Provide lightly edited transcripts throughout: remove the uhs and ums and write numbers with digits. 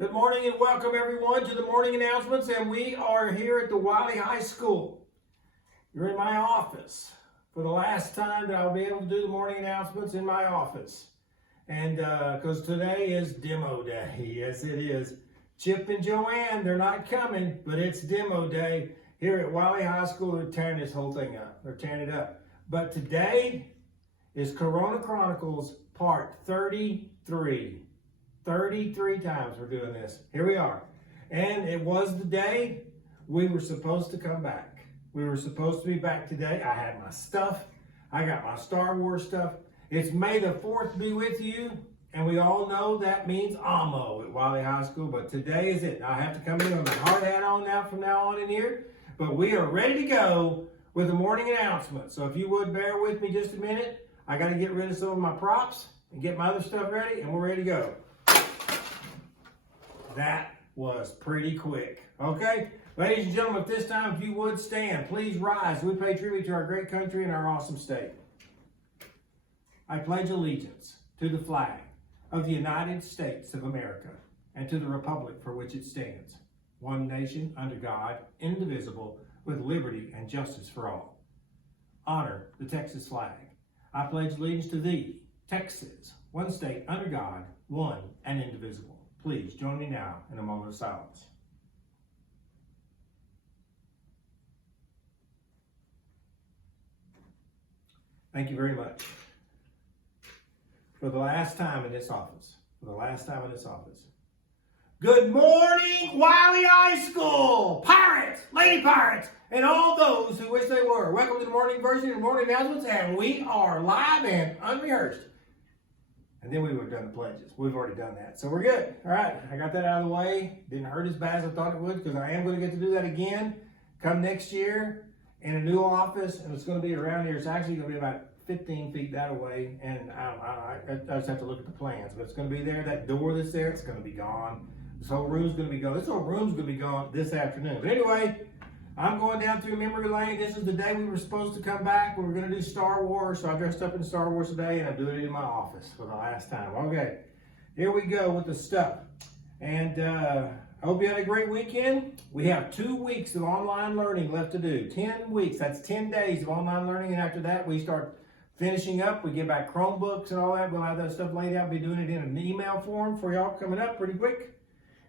Good morning and welcome everyone to the morning announcements, and we are here at the Wiley High School. You're in my office for the last time that I'll be able to do the morning announcements in my office. And because today is demo day. Yes, it is. Chip and Joanne, they're not coming, but it's demo day here at Wiley High School. They're tearing this whole thing up. They're tearing it up. But today is Chronicles part 33. 33 times we're doing this. Here we are. And it was the day we were supposed to come back. We were supposed to be back today. I had my stuff. I got my Star Wars stuff. It's May the 4th be with you. And we all know that means AMO at Wiley High School. But today is it. I have to come in with my hard hat on now from now on in here. But we are ready to go with the morning announcement. So if you would bear with me just a minute. I got to get rid of some of my props and get my other stuff ready. And we're ready to go. That was pretty quick. Okay? Ladies and gentlemen, at this time, if you would stand, please rise. We pay tribute to our great country and our awesome state. I pledge allegiance to the flag of the United States of America and to the republic for which it stands, one nation under God, indivisible, with liberty and justice for all. Honor the Texas flag. I pledge allegiance to thee, Texas, one state under God, one and indivisible. Please join me now in a moment of silence. Thank you very much. For the last time in this office. Good morning, Wiley High School! Pirates, Lady Pirates, and all those who wish they were. Welcome to the morning version of the morning announcements, and we are live and unrehearsed. And then we would have done the pledges. We've already done that. So we're good. All right. I got that out of the way. Didn't hurt as bad as I thought it would, because I am going to get to do that again come next year in a new office. And it's going to be around here. It's actually going to be about 15 feet that way. And I just have to look at the plans. But it's going to be there. That door that's there, it's going to be gone. This whole room's going to be gone. This whole room's going to be gone this afternoon. But anyway, I'm going down through memory lane. This is the day we were supposed to come back. We were going to do Star Wars, so I dressed up in Star Wars today, and I'm doing it in my office for the last time. Okay, here we go with the stuff. And I hope you had a great weekend. We have 2 weeks of online learning left to do. 10 weeks, that's 10 days of online learning, and after that, we start finishing up. We get back Chromebooks and all that. We'll have that stuff laid out. Be doing it in an email form for y'all coming up pretty quick.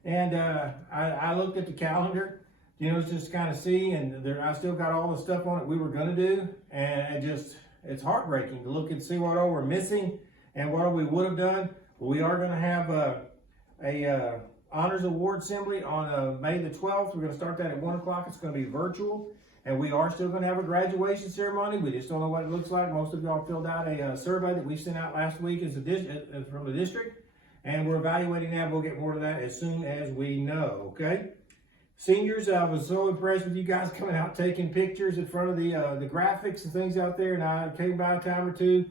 And I looked at the calendar. You know, it's just kind of see, and I still got all the stuff on it we were going to do, and it's heartbreaking to look and see what all we're missing and what all we would have done. But we are going to have a honors award assembly on May the 12th. We're going to start that at 1 o'clock. It's going to be virtual, and we are still going to have a graduation ceremony. We just don't know what it looks like. Most of y'all filled out a survey that we sent out last week from the district, and we're evaluating that. We'll get more to that as soon as we know, okay? Seniors, I was so impressed with you guys coming out taking pictures in front of the graphics and things out there. And I came by a time or two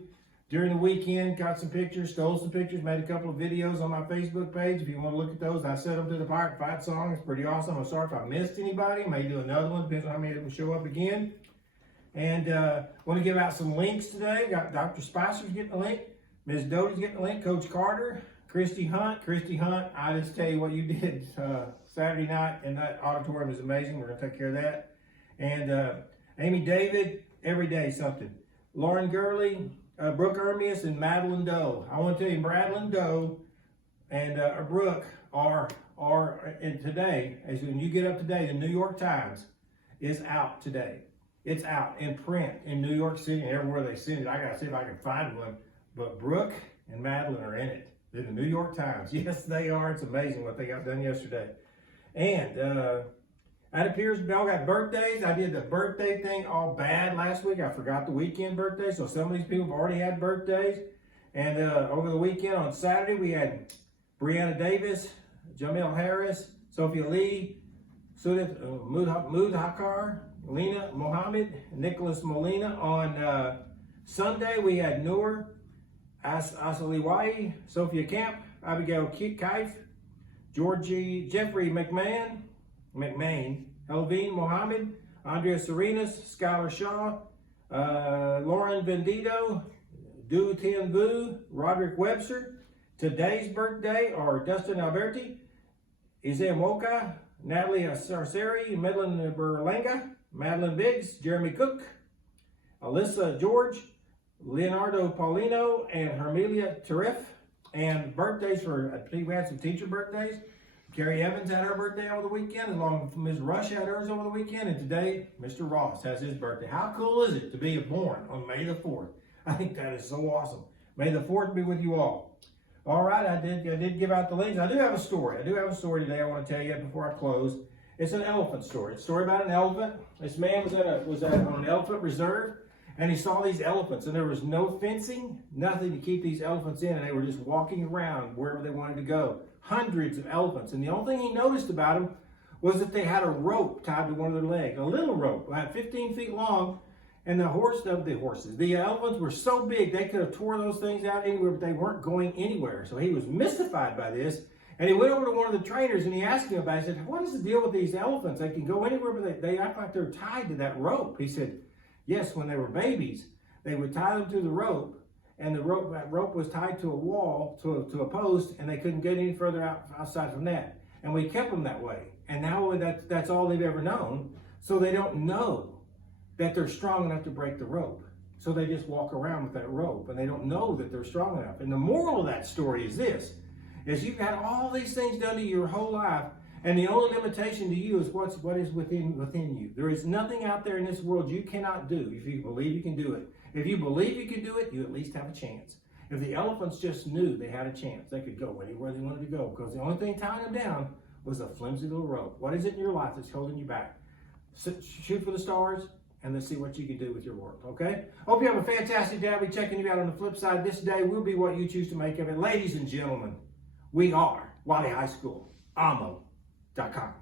during the weekend, got some pictures, stole some pictures, made a couple of videos on my Facebook page. If you want to look at those, I set them to the Pirate Fight song. It's pretty awesome. I'm sorry if I missed anybody. May do another one, depends on how many will show up again. And want to give out some links today. Got Dr. Spicer's getting a link. Ms. Doty's getting a link. Coach Carter. Christy Hunt, I just tell you what you did Saturday night in that auditorium is amazing. We're going to take care of that. And Amy David, every day something. Lauren Gurley, Brooke Ermius, and Madeline Doe. I want to tell you, Madeline Doe and Brooke are and today, as when you get up today, the New York Times is out today. It's out in print in New York City and everywhere they send it. I got to see if I can find one. But Brooke and Madeline are in it. They're the New York Times. Yes, they are. It's amazing what they got done yesterday. And it appears we all got birthdays. I did the birthday thing all bad last week. I forgot the weekend birthday. So some of these people have already had birthdays. And over the weekend on Saturday, we had Brianna Davis, Jamil Harris, Sophia Lee, Sudith Mudhakar, Lena Mohammed, Nicholas Molina. On Sunday, we had Noor Asaliwai, Sophia Camp, Abigail Kaif, Jeffrey McMahon, Elvine Mohammed, Andrea Serenas, Skylar Shaw, Lauren Vendito, Du Tien Vu, Roderick Webster. Today's birthday are Dustin Alberti, Isaiah Mocha, Natalie Sarceri, Madeline Berlanga, Madeline Biggs, Jeremy Cook, Alyssa George, Leonardo Paulino, and Hermelia Tariff. And birthdays for, we had some teacher birthdays. Carrie Evans had her birthday over the weekend, along with Ms. Rush had hers over the weekend, and today Mr. Ross has his birthday. How cool is it to be born on May the 4th? I think that is so awesome. May the 4th be with you all. All right, I did give out the links. I do have a story. I do have a story today I want to tell you before I close. It's an elephant story. It's a story about an elephant. This man was on an elephant reserve, and he saw these elephants, and there was no fencing, nothing to keep these elephants in, and they were just walking around wherever they wanted to go. Hundreds of elephants. And the only thing he noticed about them was that they had a rope tied to one of their legs, a little rope, about 15 feet long. And the elephants were so big they could have tore those things out anywhere, but they weren't going anywhere. So he was mystified by this. And he went over to one of the trainers and he asked him about it. He said, what is the deal with these elephants? They can go anywhere, but they act like they're tied to that rope. He said, yes, when they were babies, they would tie them to the rope. And that rope was tied to a wall, to a post, and they couldn't get any further outside from that. And we kept them that way. And now that's all they've ever known. So they don't know that they're strong enough to break the rope. So they just walk around with that rope, and they don't know that they're strong enough. And the moral of that story is this, is you've had all these things done to you your whole life, and the only limitation to you is what is within you. There is nothing out there in this world you cannot do if you believe you can do it. If you believe you can do it, you at least have a chance. If the elephants just knew they had a chance, they could go anywhere they wanted to go, because the only thing tying them down was a flimsy little rope. What is it in your life that's holding you back? Shoot for the stars, and let's see what you can do with your world, okay? Hope you have a fantastic day. I'll be checking you out on the flip side. This day will be what you choose to make of it. Ladies and gentlemen, we are Wiley High School, AMO.com.